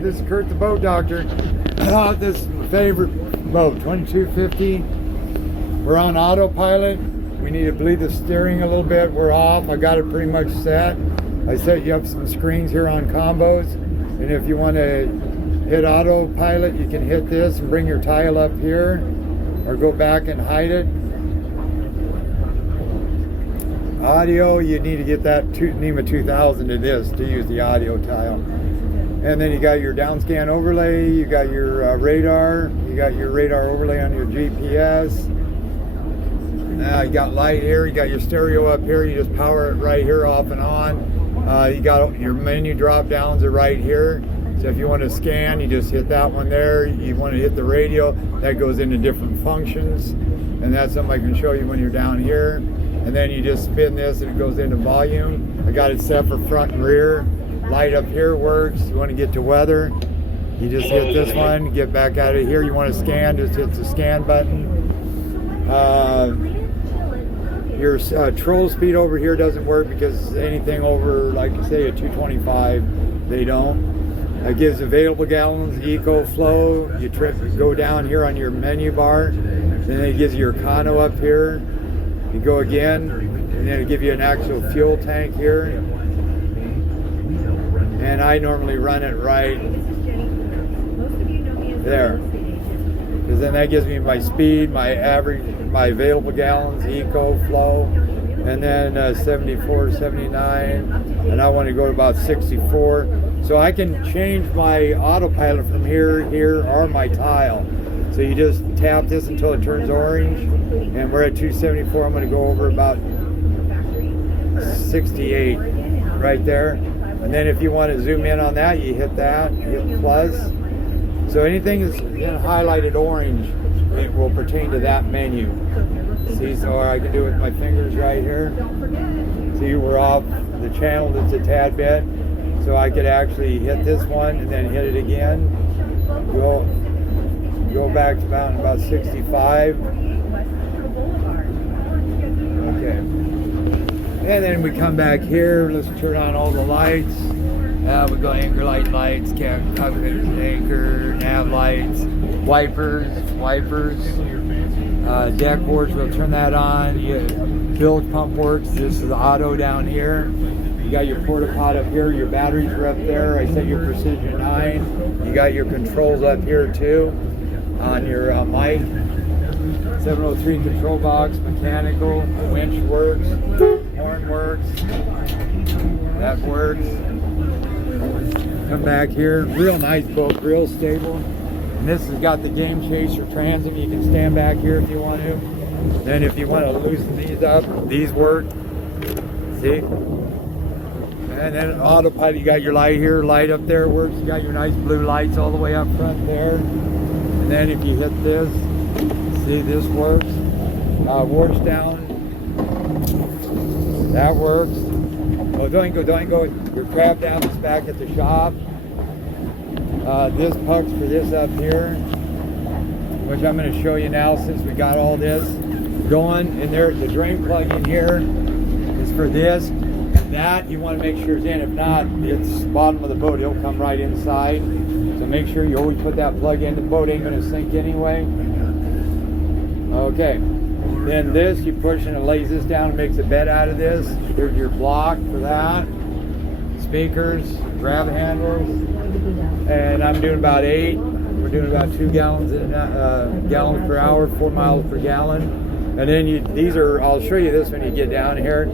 this is Kurt the Boat Doctor. This is my favorite boat, 2250. We're on autopilot. We need to bleed the steering a little bit. We're off. I got it pretty much set. I set you up some screens here on combos. And if you want to hit autopilot, you can hit this and bring your tile up here or go back and hide it. Audio, you need to get that NEMA 2000 to this to use the audio tile. And then you got your downscan overlay, you got your radar, you got your radar overlay on your GPS. Now you got light here, you got your stereo up here, you just power it right here off and on. You got your menu drop downs are right here. So if you want to scan, you just hit that one there. You want to hit the radio, that goes into different functions. And that's something I can show you when you're down here. And then you just spin this and it goes into volume. I got it set for front and rear. Light up here works. You want to get to weather, you just hit this one, get back out of here. You want to scan, just hit the scan button. Your troll speed over here doesn't work because anything over, like you say, a 225, they don't. It gives available gallons, eco flow. You go down here on your menu bar, then it gives you your Econo up here. You go again, and then it'll give you an actual fuel tank here. And I normally run it right there, because then that gives me my speed, my average, my available gallons, eco flow, and then 74, 79, and I want to go to about 64. So I can change my autopilot from here, or my tile. So you just tap this until it turns orange, and we're at 274. I'm going to go over about 68 right there. And then if you want to zoom in on that, you hit that, hit plus. So anything that's highlighted orange, it will pertain to that menu. See, so I can do it with my fingers right here. See, we're off the channel just a tad bit. So I could actually hit this one and then hit it again. Go back to about 65. Okay. And then we come back here. Let's turn on all the lights. We go anchor lights, cockpit anchor, nav lights, wipers, deck boards. We'll turn that on. Bilge pump works. This is the auto down here. You got your porta pot up here. Your batteries are up there. I set your precision 9. You got your controls up here too on your mic. 703 control box, mechanical, winch works, horn works, that works. Come back here, real nice boat, real stable. And this has got the Game Chaser transom. You can stand back here if you want to. Then if you want to loosen these up, these work. See? And then autopilot, you got your light here, light up there works. You got your nice blue lights all the way up front there. And then if you hit this, see, this works. Wash down, that works. Oh, don't go. Your crab down is back at the shop. This pucks for this up here, which I'm going to show you now since we got all this going. And there, the drain plug in here is for this. That you want to make sure is in. If not, it's bottom of the boat. It'll come right inside. So make sure you always put that plug in. The boat ain't going to sink anyway. Okay. Then this, you push and it lays this down and makes a bed out of this. There's your block for that. Speakers, grab handles. And I'm doing about 8. We're doing about 2 gallons per hour, 4 miles per gallon. And then these are, I'll show you this when you get down here.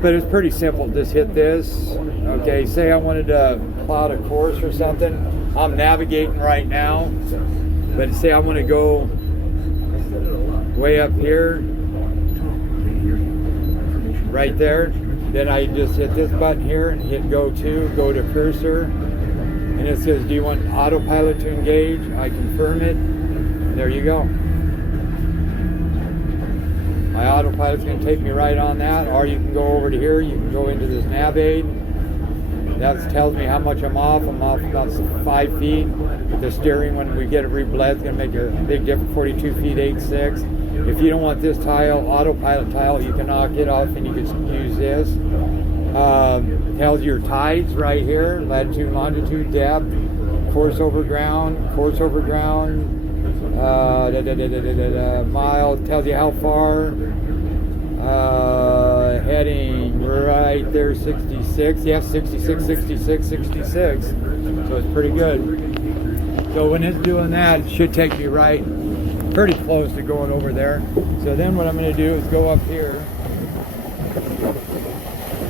But it's pretty simple. Just hit this. Okay, say I wanted to plot a course or something. I'm navigating right now. But say I want to go way up here, right there. Then I just hit this button here and hit go to cursor. And it says, do you want autopilot to engage? I confirm it. There you go. My autopilot's going to take me right on that, or you can go over to here. You can go into this nav aid. That tells me how much I'm off. I'm off about 5 feet. The steering, when we get it rebled, is going to make a big difference. 42 feet, 8.6. If you don't want this tile, autopilot tile, you can knock it off and you can use this. Tells your tides right here, latitude, longitude, depth, course over ground, mile, tells you how far, heading right there, 66, yes, 66, 66, 66, so it's pretty good. So when it's doing that, it should take me right, pretty close to going over there. So then what I'm going to do is go up here,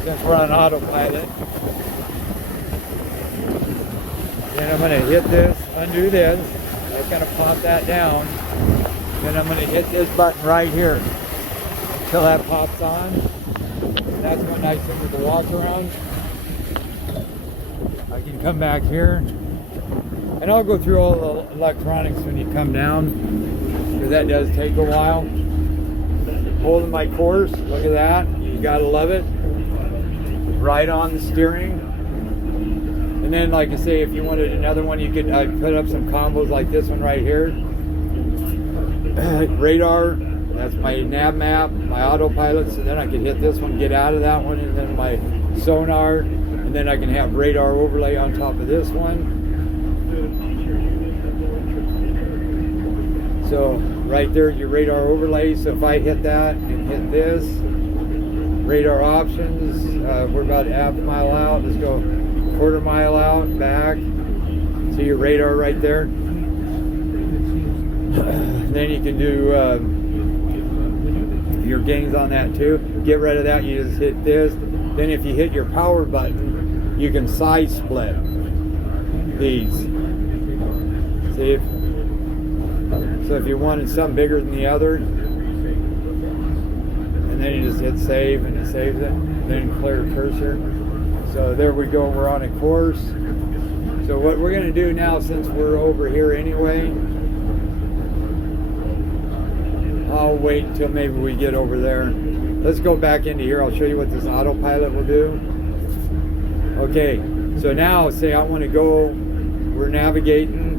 since we're on autopilot. Then I'm going to hit this, undo this. That's going to pop that down. Then I'm going to hit this button right here until that pops on. That's when I come with the walk around. I can come back here. And I'll go through all the electronics when you come down, because that does take a while. Holding my course, look at that. You got to love it. Right on the steering. And then, like I say, if you wanted another one, you could put up some combos like this one right here. Radar, that's my nav map, my autopilot, so then I could hit this one, get out of that one, and then my sonar, and then I can have radar overlay on top of this one. So right there's your radar overlay, so if I hit that and hit this, radar options, we're about half a mile out, let's go quarter mile out, back, see your radar right there. Then you can do your gains on that too. Get rid of that, you just hit this. Then if you hit your power button, you can side split these. See if, so if you wanted some bigger than the other, and then you just hit save and it saves it, then clear cursor. So there we go, we're on a course. So what we're going to do now, since we're over here anyway, I'll wait until maybe we get over there. Let's go back into here. I'll show you what this autopilot will do. Okay, so now say I want to go, we're navigating.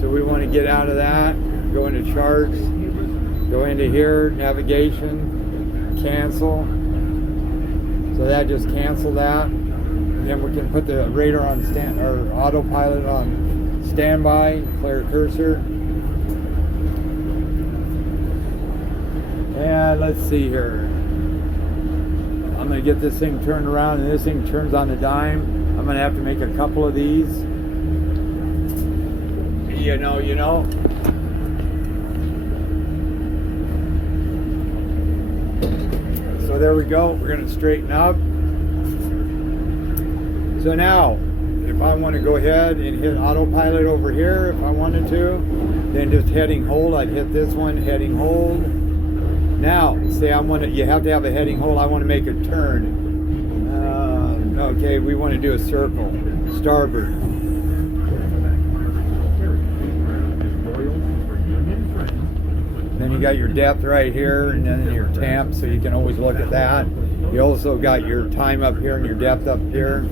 So we want to get out of that, go into charts, go into here, navigation, cancel. So that just cancel that. And then we can put the radar on or autopilot on standby, clear cursor. And let's see here. I'm going to get this thing turned around, and this thing turns on a dime. I'm going to have to make a couple of these. You know. So there we go. We're going to straighten up. So now, if I want to go ahead and hit autopilot over here, if I wanted to, then just heading hold, I'd hit this one, heading hold. Now, say you have to have a heading hold. I want to make a turn. Okay, we want to do a circle, starboard. Then you got your depth right here, and then your temp, so you can always look at that. You also got your time up here and your depth up here.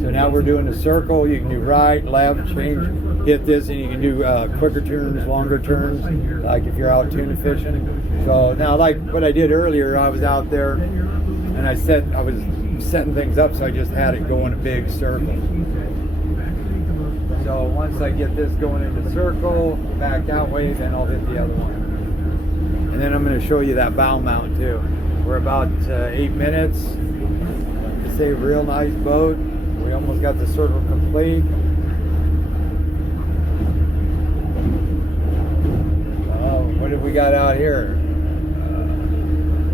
So now we're doing a circle. You can do right, left, change, hit this, and you can do quicker turns, longer turns, like if you're out tuna fishing. So now, like what I did earlier, I was out there and I was setting things up, so I just had it go in a big circle. So once I get this going into circle, back that way, then I'll hit the other one. And then I'm going to show you that bow mount too. We're about 8 minutes. It's a real nice boat. We almost got the circle complete. What have we got out here?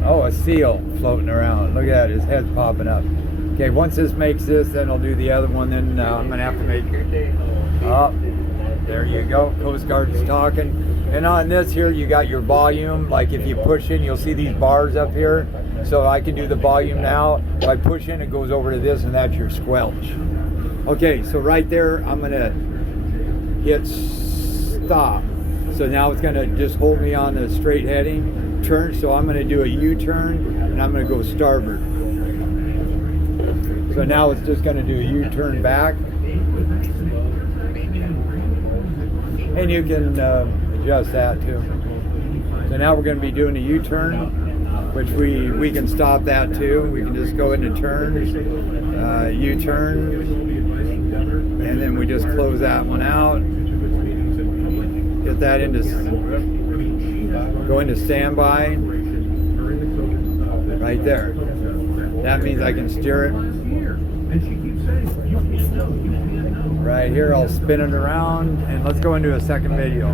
Oh, a seal floating around. Look at that, his head's popping up. Okay, once this makes this, then I'll do the other one. Then I'm going to have to make it. Oh, there you go. Coast Guard is talking. And on this here, you got your volume. Like if you push in, you'll see these bars up here. So I can do the volume now. If I push in, it goes over to this, and that's your squelch. Okay, so right there, I'm going to hit stop. So now it's going to just hold me on the straight heading. Turn, so I'm going to do a U-turn, and I'm going to go starboard. So now it's just going to do a U-turn back. And you can adjust that too. So now we're going to be doing a U-turn. which we can stop that too. We can just go into turn, U-turn, and then we just close that one out. Get that into, go into standby, right there. That means I can steer it. Right here, I'll spin it around, and let's go into a second video.